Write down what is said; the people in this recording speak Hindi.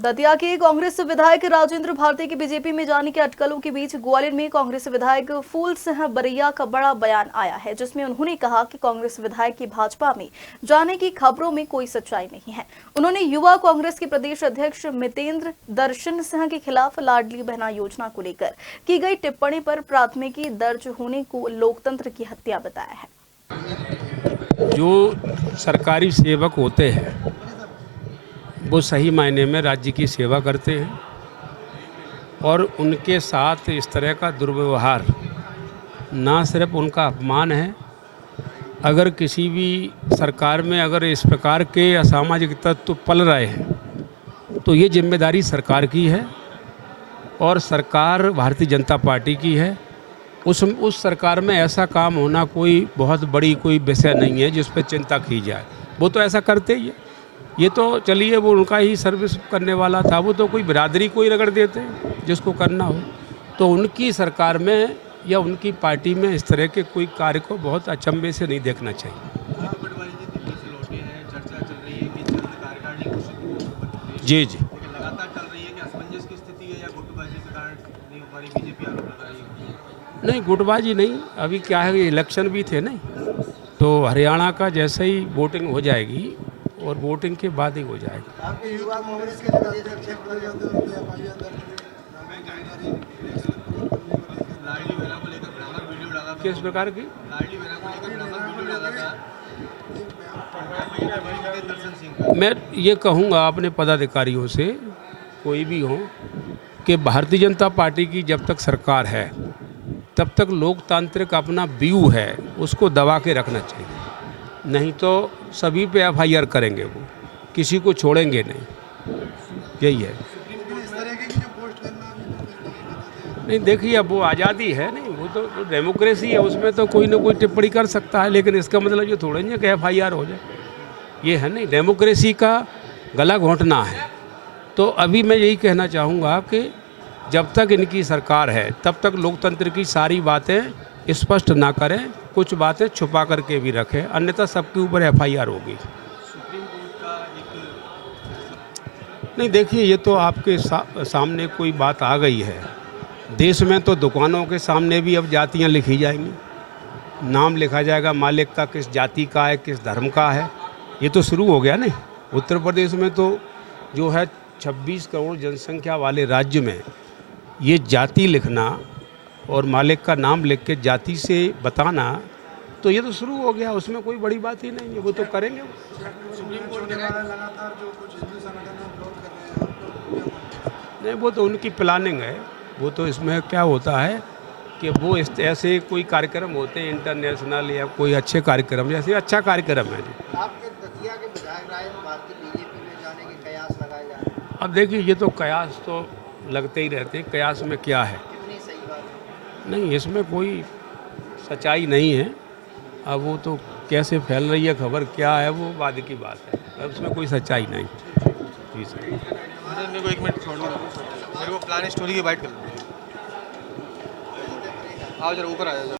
दतिया के कांग्रेस विधायक राजेंद्र भारती के बीजेपी में जाने के अटकलों के बीच ग्वालियर में कांग्रेस विधायक फूल सिंह बरैया का बड़ा बयान आया है, जिसमें उन्होंने कहा कि कांग्रेस विधायक की भाजपा में जाने की खबरों में कोई सच्चाई नहीं है। उन्होंने युवा कांग्रेस के प्रदेश अध्यक्ष मितेंद्र दर्शन सिंह के खिलाफ लाडली बहना योजना को लेकर की गई टिप्पणी पर प्राथमिकी दर्ज होने को लोकतंत्र की हत्या बताया है। जो सरकारी सेवक होते हैं वो सही मायने में राज्य की सेवा करते हैं और उनके साथ इस तरह का दुर्व्यवहार ना सिर्फ उनका अपमान है, अगर किसी भी सरकार में अगर इस प्रकार के असामाजिक तत्व पल रहे हैं तो ये जिम्मेदारी सरकार की है और सरकार भारतीय जनता पार्टी की है। उस सरकार में ऐसा काम होना कोई बहुत बड़ी कोई विषय नहीं है जिस पर चिंता की जाए। वो तो ऐसा करते ही है। ये तो चलिए वो उनका ही सर्विस करने वाला था, वो तो कोई बिरादरी कोई रगड़ देते जिसको करना हो। तो उनकी सरकार में या उनकी पार्टी में इस तरह के कोई कार्य को बहुत अचंभे से नहीं देखना चाहिए। जी जी, लगातार चल रही है कि असमंजस की स्थिति है या गुटबाजी के कारण नहीं हो पा रही, बीजेपी आरोप लगा रही है। नहीं गुटबाजी नहीं, अभी क्या है इलेक्शन भी थे नहीं, तो हरियाणा का जैसे ही वोटिंग हो जाएगी और वोटिंग के बाद ही हो जाएगा। आपके युवा कांग्रेस के प्रदेश अध्यक्ष लाडली बहना को लेकर भ्रामक वीडियो डाला था। किस प्रकार की लाडली बहना को लेकर भ्रामक वीडियो डाला था। मैं ये कहूँगा अपने पदाधिकारियों से, कोई भी हो, कि भारतीय जनता पार्टी की जब तक सरकार है तब तक लोकतांत्रिक अपना व्यू है उसको दबा के रखना चाहिए, नहीं तो सभी पे एफआईआर करेंगे, वो किसी को छोड़ेंगे नहीं। यही है। नहीं देखिए, अब वो आज़ादी है, नहीं वो तो डेमोक्रेसी है, उसमें तो कोई ना कोई टिप्पणी कर सकता है, लेकिन इसका मतलब ये थोड़ा नहीं है कि एफआईआर हो जाए। ये है नहीं, डेमोक्रेसी का गला घोंटना है। तो अभी मैं यही कहना चाहूँगा कि जब तक इनकी सरकार है तब तक लोकतंत्र की सारी बातें स्पष्ट ना करें, कुछ बातें छुपा करके भी रखें, अन्यथा सबके ऊपर एफआईआर होगी। सुप्रीम कोर्ट का नहीं देखिए, ये तो आपके सामने कोई बात आ गई है। देश में तो दुकानों के सामने भी अब जातियां लिखी जाएंगी, नाम लिखा जाएगा मालिक का, किस जाति का है, किस धर्म का है। ये तो शुरू हो गया नहीं। उत्तर प्रदेश में तो जो है 26 करोड़ जनसंख्या वाले राज्य में ये जाति लिखना और मालिक का नाम लिख के जाति से बताना, तो ये तो शुरू हो गया, उसमें कोई बड़ी बात ही नहीं है, वो तो करेंगे। नहीं वो तो उनकी प्लानिंग है। वो तो इसमें क्या होता है कि वो इस ऐसे कोई कार्यक्रम होते हैं इंटरनेशनल या कोई अच्छे कार्यक्रम, जैसे अच्छा कार्यक्रम है जी। आपके दतिया के विधायक राजेंद्र भारती बीजेपी में जाने के कयास लगाए जा रहे हैं। अब देखिए, ये तो कयास तो लगते ही रहते हैं, कयास में क्या है। कितनी सही बात है? नहीं, इसमें कोई सच्चाई नहीं है। अब वो तो कैसे फैल रही है खबर, क्या है, वो बाद की बात है। अब उसमें कोई सच्चाई नहीं। जी सर, मेरे को एक मिनट छोड़ दो, मेरे को प्लान स्टोरी की बाइट कर लो। आओ जरा ऊपर आ जाओ।